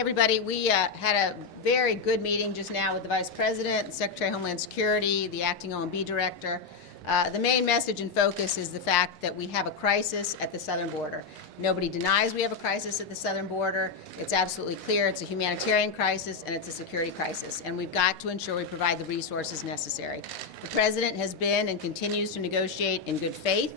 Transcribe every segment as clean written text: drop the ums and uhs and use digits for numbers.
everybody. We had a very good meeting just now with the Vice President, the Secretary of Homeland Security, the Acting OMB Director. The main message and focus is the fact that we have a crisis at the southern border. Nobody denies we have a crisis at the southern border. It's absolutely clear it's a humanitarian crisis and it's a security crisis, and we've got to ensure we provide the resources necessary. The President has been and continues to negotiate in good faith.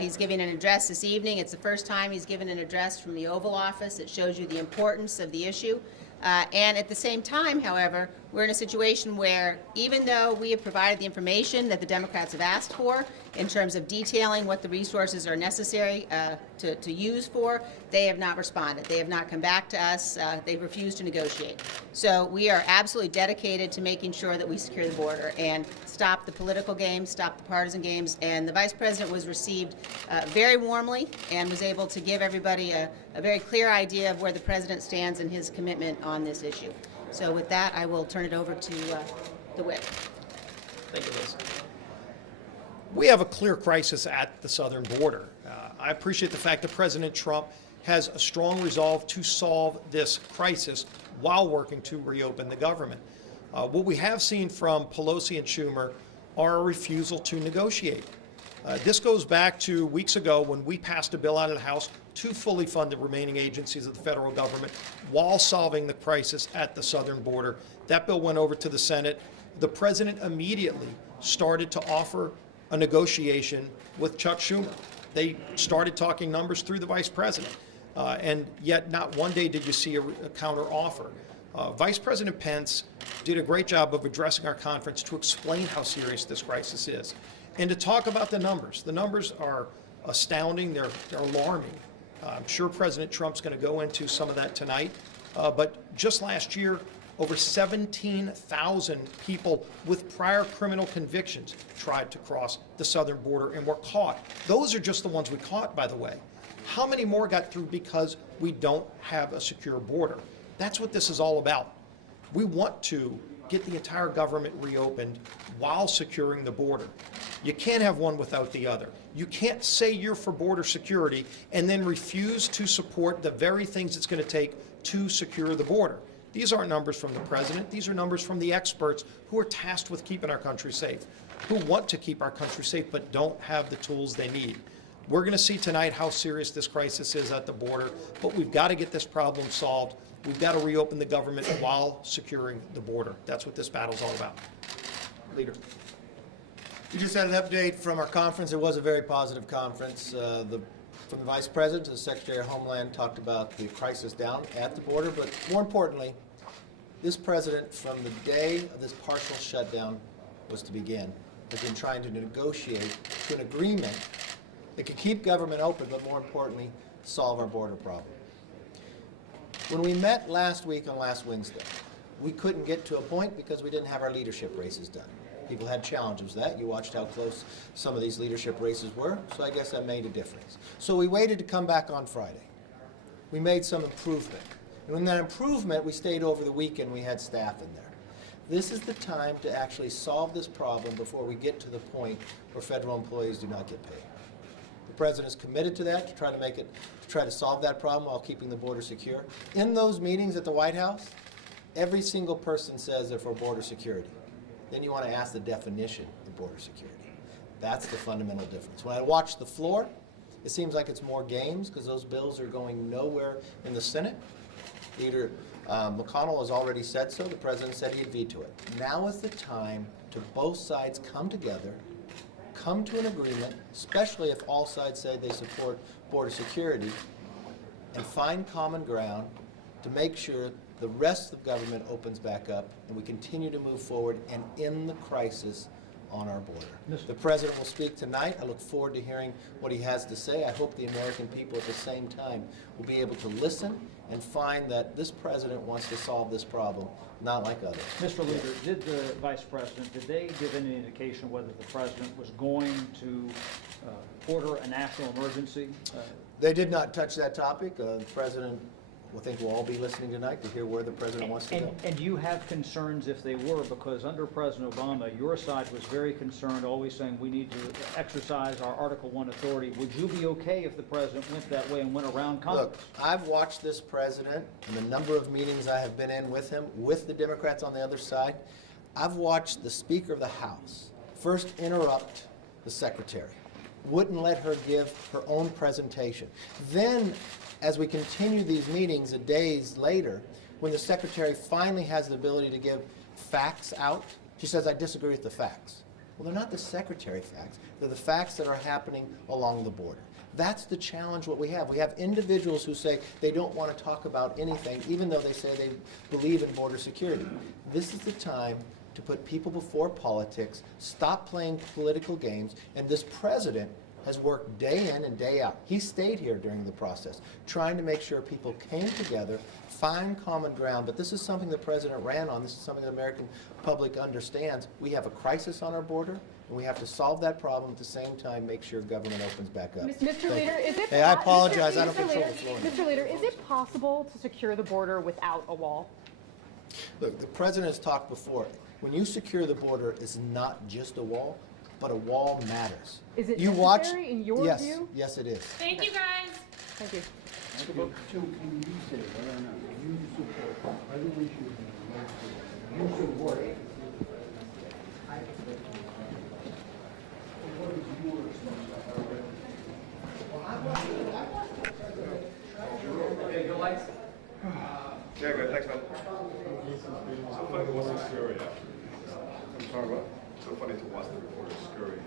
He's giving an address this evening. It's the first time he's given an address from the Oval Office. It shows you the importance of the issue. And at the same time, however, we're in a situation where even though we have provided the information that the Democrats have asked for in terms of detailing what the resources are necessary to use for, they have not responded. They have not come back to us. They've refused to negotiate. So we are absolutely dedicated to making sure that we secure the border and stop the political games, stop the partisan games. And the Vice President was received very warmly and was able to give everybody a very clear idea of where the President stands and his commitment on this issue. So with that, I will turn it over to the whip. Thank you, Liz. We have a clear crisis at the southern border. I appreciate the fact that President Trump has a strong resolve to solve this crisis while working to reopen the government. What we have seen from Pelosi and Schumer are a refusal to negotiate. This goes back to weeks ago when we passed a bill out of the House to fully fund the remaining agencies of the federal government while solving the crisis at the southern border. That bill went over to the Senate. The President immediately started to offer a negotiation with Chuck Schumer. They started talking numbers through the Vice President, and yet not one day did you see a counter offer. Vice President Pence did a great job of addressing our conference to explain how serious this crisis is and to talk about the numbers. The numbers are astounding. They're alarming. I'm sure President Trump's going to go into some of that tonight. But just last year, over 17,000 people with prior criminal convictions tried to cross the southern border and were caught. Those are just the ones we caught, by the way. How many more got through because we don't have a secure border? That's what this is all about. We want to get the entire government reopened while securing the border. You can't have one without the other. You can't say you're for border security and then refuse to support the very things it's going to take to secure the border. These aren't numbers from the President. These are numbers from the experts who are tasked with keeping our country safe, who want to keep our country safe but don't have the tools they need. We're going to see tonight how serious this crisis is at the border, but we've got to get this problem solved. We've got to reopen the government while securing the border. That's what this battle's all about. Leader. We just had an update from our conference. It was a very positive conference. From the Vice President to the Secretary of Homeland talked about the crisis down at the border, but more importantly, this President, from the day of this partial shutdown was to begin, has been trying to negotiate to an agreement that could keep government open, but more importantly, solve our border problem. When we met last week on last Wednesday, we couldn't get to a point because we didn't have our leadership races done. People had challenges with that. You watched how close some of these leadership races were, so I guess that made a difference. So we waited to come back on Friday. We made some improvement. And in that improvement, we stayed over the weekend. We had staff in there. This is the time to actually solve this problem before we get to the point where federal employees do not get paid. The President is committed to that, to try to solve that problem while keeping the border secure. In those meetings at the White House, every single person says they're for border security. Then you want to ask the definition of border security. That's the fundamental difference. When I watch the floor, it seems like it's more games because those bills are going nowhere in the Senate. Leader McConnell has already said so. The President said he'd veto it. Now is the time to both sides come together, come to an agreement, especially if all sides say they support border security, and find common ground to make sure the rest of the government opens back up and we continue to move forward and end the crisis on our border. The President will speak tonight. I look forward to hearing what he has to say. I hope the American people at the same time will be able to listen and find that this President wants to solve this problem, not like others. Mr. Leader, did the Vice President, did they give any indication whether the President was going to order a national emergency? They did not touch that topic. The President think we'll all be listening tonight to hear where the president wants to go. And you have concerns if they were, because under President Obama, your side was very concerned, always saying we need to exercise our Article I authority. Would you be okay if the president went that way and went around Congress? Look, I've watched this president and the number of meetings I have been in with him, with the Democrats on the other side. I've watched the Speaker of the House first interrupt the Secretary, wouldn't let her give her own presentation. Then, as we continue these meetings days later, when the Secretary finally has the ability to give facts out, she says, I disagree with the facts. Well, they're not the Secretary facts. They're the facts that are happening along the border. That's the challenge what we have. We have individuals who say they don't want to talk about anything, even though they say they believe in border security. This is the time to put people before politics, stop playing political games, and this president has worked day in and day out. He stayed here during the process, trying to make sure people came together, find common ground, but this is something the president ran on. This is something the American public understands. We have a crisis on our border, and we have to solve that problem at the same time, make sure government opens back up. Mr. Leader, is it? Hey, I apologize. I don't Mr. control Leader, the floor. Mr. Leader, is it possible to secure the border without a wall? Look, the president has talked before. When you secure the border, it's not just a wall, but a wall matters. Is it You watch- necessary in your yes, view? Yes, it is. Thank you, guys. Thank you. So can you say whether or not you support resolution you support what is your responsibility? Yeah, good, thanks, man. So funny to watch the scurry. I'm sorry, what? So funny to watch the reporters scurry.